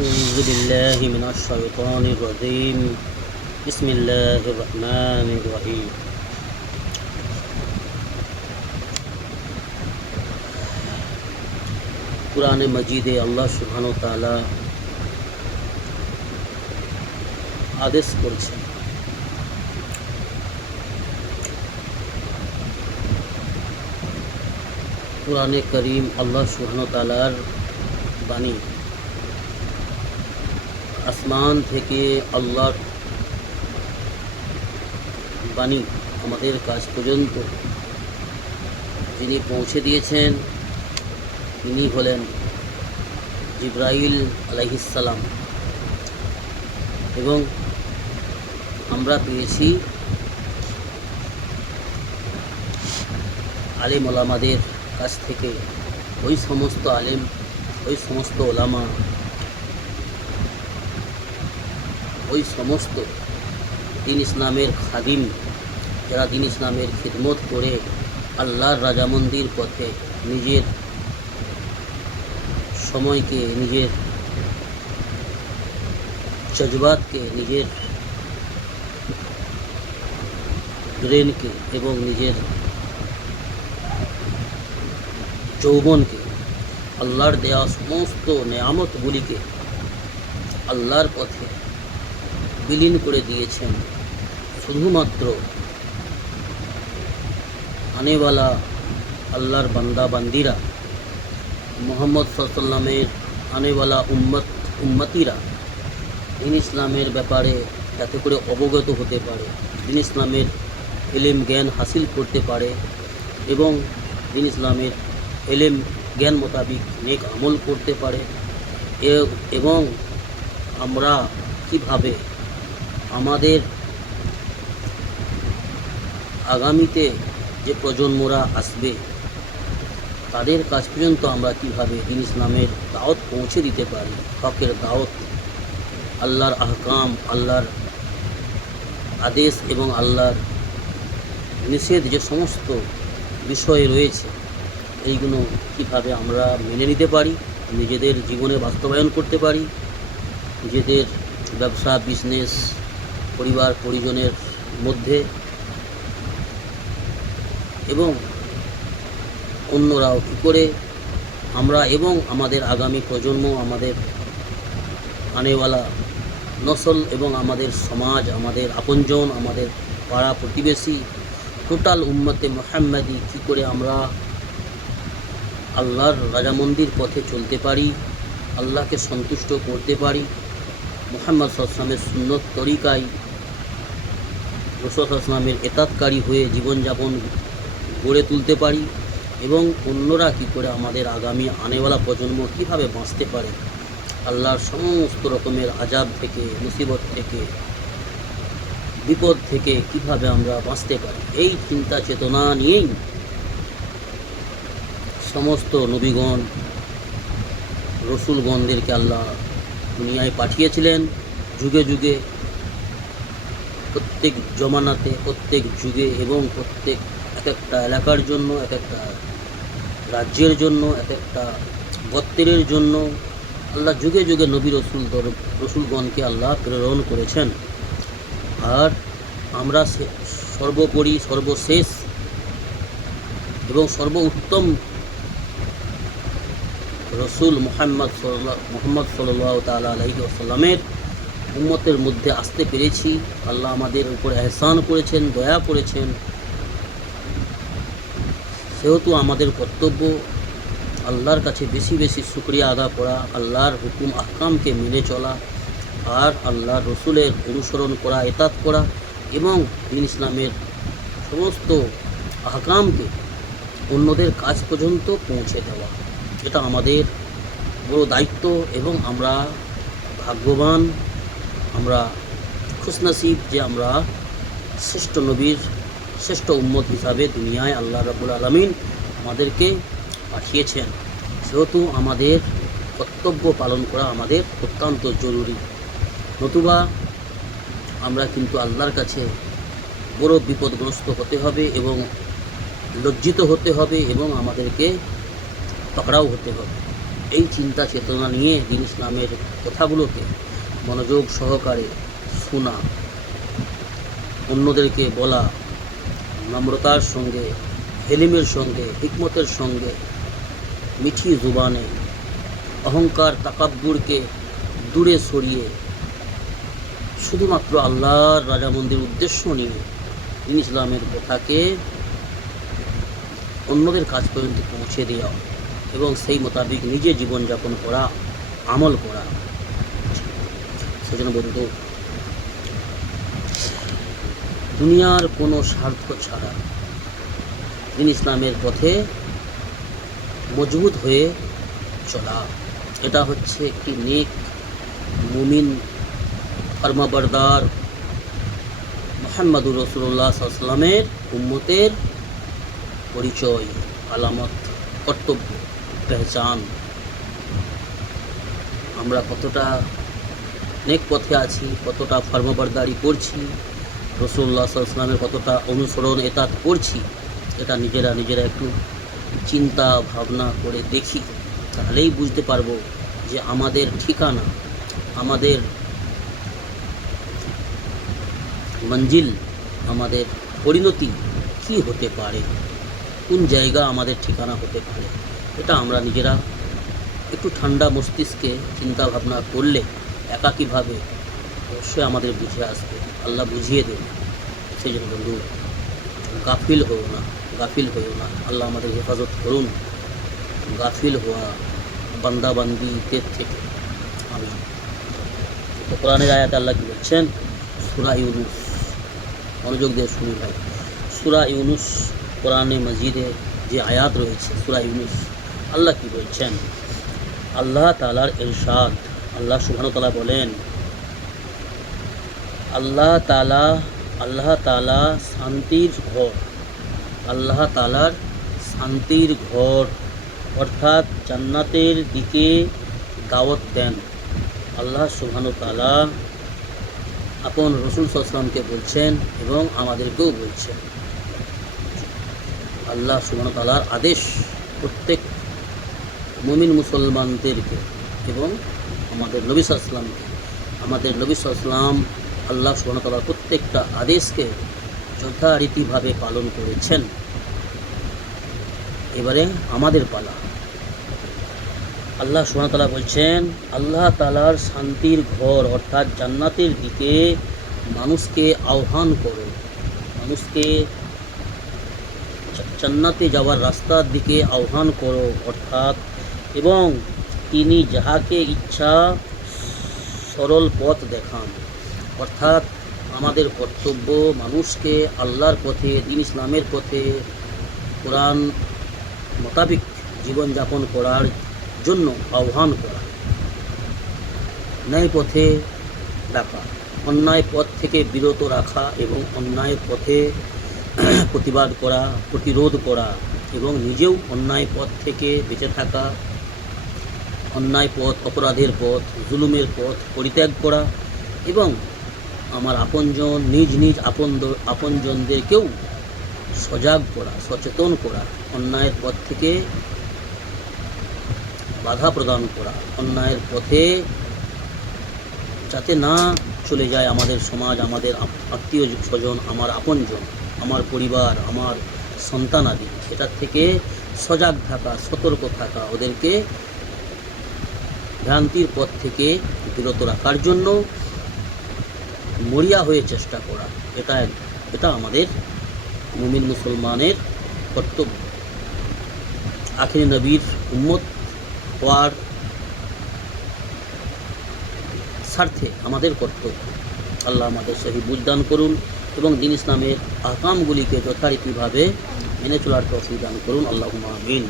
أعوذ بالله من الشيطان الرجيم بسم الله الرحمن الرحيم कुरान मजीदे আল্লাহ সুবহানাহু ওয়া তাআলা আদেশ করছেন কুরআনে কারীম আল্লাহ সুবহানাহু ওয়া তাআলার বাণী আসমান থেকে আল্লাহর বাণী আমাদের কাছ পর্যন্ত যিনি পৌঁছে দিয়েছেন তিনি হলেন জিবরাইল আলাইহিস সালাম এবং আমরা পেয়েছি আলেম ওলামাদের কাছ থেকে ওই সমস্ত আলেম ওই সমস্ত ওলামা ওই সমস্ত দিন ইসলামের খাদিম যারা দিন ইসলামের খিদমত করে আল্লাহর রাজামন্দির পথে নিজের সময়কে নিজের জজবাতকে নিজের ব্রেনকে এবং নিজের যৌবনকে আল্লাহর দেওয়া সমস্ত নেয়ামতগুলিকে আল্লাহর পথে বিলীন করে দিয়েছেন শুধুমাত্র আনেওয়ালা আল্লাহর বান্দা বান্দিরা মোহাম্মদ সাল্লাল্লাহু আলাইহি ওয়াসাল্লামের আনেওয়ালা উম্মতিরা দিন ইসলামের ব্যাপারে যাতে করে অবগত হতে পারে, দিন ইসলামের ইলম জ্ঞান হাসিল করতে পারে এবং দিন ইসলামের ইলম জ্ঞান মোতাবিক নেক আমল করতে পারে এবং আমরা কিভাবে আমাদের আগামীতে যে প্রজন্মরা আসবে তাদের কাছ পর্যন্ত আমরা কিভাবে দিন ইসলামের দাওয়াত পৌঁছে দিতে পারি, হকের দাওয়াত, আল্লাহর আহকাম, আল্লাহর আদেশ এবং আল্লাহর নিষেধ যে সমস্ত বিষয় রয়েছে এইগুলো কিভাবে আমরা মেনে নিতে পারি, নিজেদের জীবনে বাস্তবায়ন করতে পারি, নিজেদের ব্যবসা বিজনেস পরিবার পরিজনের মধ্যে এবং অন্যরাও কী করে আমরা এবং আমাদের আগামী প্রজন্ম, আমাদের আনেওয়ালা নসল এবং আমাদের সমাজ, আমাদের আপনজন, আমাদের পাড়া প্রতিবেশী, টোটাল উম্মতে মুহাম্মাদি কী করে আমরা আল্লাহর রাজামন্দির পথে চলতে পারি, আল্লাহকে সন্তুষ্ট করতে পারি, মুহাম্মদ সাল্লাল্লাহু আলাইহি ওয়াসাল্লামের সুন্নত তরিকায় রাসূল সাল্লাল্লাহু আলাইহি ওয়াসাল্লামের ইতাআতকারী হয়ে জীবনযাপন গড়ে তুলতে পারি এবং অন্যরা কী করে আমাদের আগামী আনেওয়ালা প্রজন্ম কীভাবে বাঁচতে পারে আল্লাহর সমস্ত রকমের আযাব থেকে, মুসিবত থেকে, বিপদ থেকে কিভাবে আমরা বাঁচতে পারি, এই চিন্তা চেতনা নিয়েই সমস্ত নবীগণ রসুলগণদেরকে আল্লাহ দুনিয়ায় পাঠিয়েছিলেন। যুগে যুগে প্রত্যেক জমানাতে, প্রত্যেক যুগে এবং প্রত্যেক এক একটা এলাকার জন্য, এক একটা রাজ্যের জন্য, এক একটা গোত্রের জন্য আল্লাহ যুগে যুগে নবী রসুলগণকে আল্লাহ প্রেরণ করেছেন। আর আমরা সর্বোপরি সর্বশেষ এবং সর্বোত্তম রসুল মুহাম্মদ সাল্লাল্লাহু তাআলা আলাইহি ওয়াসাল্লামের উম্মতের মধ্যে আসতে পেরেছি। আল্লাহ আমাদের উপর এহসান করেছেন, দয়া করেছেন, সেহেতু আমাদের কর্তব্য আল্লাহর কাছে বেশি বেশি শুকরিয়া আদা করা, আল্লাহর হুকুম আহকামকে মেনে চলা আর আল্লাহর রসুলের অনুসরণ করা, ইতাআত করা এবং দিন ইসলামের সমস্ত আহকামকে অন্যদের কাছ পর্যন্ত পৌঁছে দেওয়া। এটা আমাদের বড় দায়িত্ব এবং আমরা ভাগ্যবান, আমরা খুশনসিব যে আমরা শ্রেষ্ঠ নবীর শ্রেষ্ঠ উম্মত হিসাবে দুনিয়ায় আল্লাহ রাব্বুল আলামিন আমাদেরকে পাঠিয়েছেন। সেহেতু আমাদের কর্তব্য পালন করা আমাদের অত্যন্ত জরুরি, নতুবা আমরা কিন্তু আল্লাহর কাছে বড় বিপদগ্রস্ত হতে হবে এবং লজ্জিত হতে হবে এবং আমাদেরকে পাকড়াও হতে হবে। এই চিন্তা চেতনা নিয়ে দিন ইসলামের কথাগুলোকে মনোযোগ সহকারে শোনা, অন্যদেরকে বলা, নম্রতার সঙ্গে, হেলিমের সঙ্গে, হিকমতের সঙ্গে, মিঠি জুবানে, অহংকার তাকাব্বুরকে দূরে সরিয়ে শুধুমাত্র আল্লাহর রাজামন্দির উদ্দেশ্য নিয়ে দিন ইসলামের কথাকে অন্যদের কাছ পর্যন্ত পৌঁছে দেওয়া এবং সেই মোতাবেক নিজে জীবনযাপন করা, আমল করা। সেজন্য বন্ধু, দুনিয়ার কোনো স্বার্থ ছাড়া দিন ইসলামের পথে মজবুত হয়ে চলা, এটা হচ্ছে একটি নেক মুমিন ফরমাবরদার মুহাম্মদুর রাসূলুল্লাহ সাল্লাল্লাহু আলাইহি ওয়াসাল্লামের উম্মতের পরিচয়, আলামত, কর্তব্য, পেহচান। আমরা কতটা নেক পথে আছি, কতটা ফরমাবরদারি করছি, রাসূলুল্লাহ সাল্লাল্লাহু আলাইহি ওয়াসাল্লামের কতটা অনুসরণ এতাত করছি, এটা নিজেরা একটু চিন্তা ভাবনা করে দেখি, তাহলেই বুঝতে পারবো যে আমাদের ঠিকানা, আমাদের মঞ্জিল, আমাদের পরিণতি কি হতে পারে, কোন জায়গা আমাদের ঠিকানা হতে পারে। এটা আমরা নিজেরা একটু ঠান্ডা মস্তিষ্কে চিন্তা ভাবনা করলে একাকীভাবে অবশ্যই আমাদের বুঝে আসবে, আল্লাহ বুঝিয়ে দেবে। সেই জন্য বন্ধু, গাফিল হও না, আল্লাহ আমাদের হেফাজত করুন গাফিল হওয়া বান্দাবান্দিদের থেকে। আমি তো কোরআনের আয়াতে আল্লাহ কি বলছেন, সূরা ইউনুস, মনোযোগ দিয়ে শুনি ভাই। সূরা ইউনুস কোরআনে মাজিদে যে আয়াত রয়েছে, সূরা ইউনুস, আল্লাহ কি বলছেন, আল্লাহ তাআলার ইরশাদ। আল্লাহ সুবহানাহু ওয়া তাআলা বলেন, আল্লাহ তাআলা শান্তির ঘর, আল্লাহ তাআলার শান্তির ঘর অর্থাৎ জান্নাতের দিকে দাওয়াত দেন। আল্লাহ সুবহানাহু ওয়া তাআলা আপন রাসূল সাল্লাল্লাহু আলাইহি ওয়াসাল্লামকে বলছেন এবং আমাদেরকেও বলছেন। আল্লাহ সুবহানাহু ওয়া তাআলার আদেশ প্রত্যেক মুমিন মুসলমানদেরকে এবং আমাদের নবী সাল্লাল্লাহু আলাইহি ওয়াসাল্লামকে, আমাদের নবী সাল্লাল্লাহু আলাইহি ওয়াসাল্লাম আল্লাহ সুবহানাহু ওয়া তাআলার প্রত্যেকটা আদেশকে যথারীতিভাবে পালন করেছেন। এবারে আমাদের পালা। আল্লাহ সুবহানাহু ওয়া তাআলা বলছেন, আল্লাহ তাআলার শান্তির ঘর অর্থাৎ জান্নাতের দিকে মানুষকে আহ্বান করো, মানুষকে জান্নাতে যাওয়ার রাস্তার দিকে আহ্বান করো অর্থাৎ, এবং তিনি যাহাকে ইচ্ছা সরল পথ দেখান। অর্থাৎ আমাদের কর্তব্য মানুষকে আল্লাহর পথে, দ্বীন ইসলামের পথে, কোরআন মোতাবিক জীবনযাপন করার জন্য আহ্বান করা, ন্যায় পথে ডাকা, অন্যায় পথ থেকে বিরত রাখা এবং অন্যায় পথে প্রতিবাদ করা, প্রতিরোধ করা এবং নিজেও অন্যায় পথ থেকে বেঁচে থাকা, অন্যায় পথ, অপরাধের পথ, জুলুমের পথ পরিত্যাগ করা এবং আমার আপনজন, নিজ আপনজনদেরকেও সজাগ করা, সচেতন করা, অন্যায়ের পথ থেকে বাধা প্রদান করা, অন্যায়ের পথে যাতে না চলে যায় আমাদের সমাজ, আমাদের আত্মীয় স্বজন, আমার আপনজন, আমার পরিবার, আমার সন্তানাদি, এটার থেকে সজাগ থাকা, সতর্ক থাকা, ওদেরকে ভ্রান্তির পথ থেকে বিরত রাখার জন্য মরিয়া হয়ে চেষ্টা করা, এটা আমাদের মুমিন মুসলমানের কর্তব্য। আখিরি নবীর উম্মত হওয়ার স্বার্থে আমাদের কর্তব্য। আল্লাহ আমাদের সহি বুঝদান করুন এবং দ্বীন ইসলামের আহকামগুলিকে যথারীতিভাবে মেনে চলার তৌফিক দান করুন। আল্লাহুম্মা আমিন।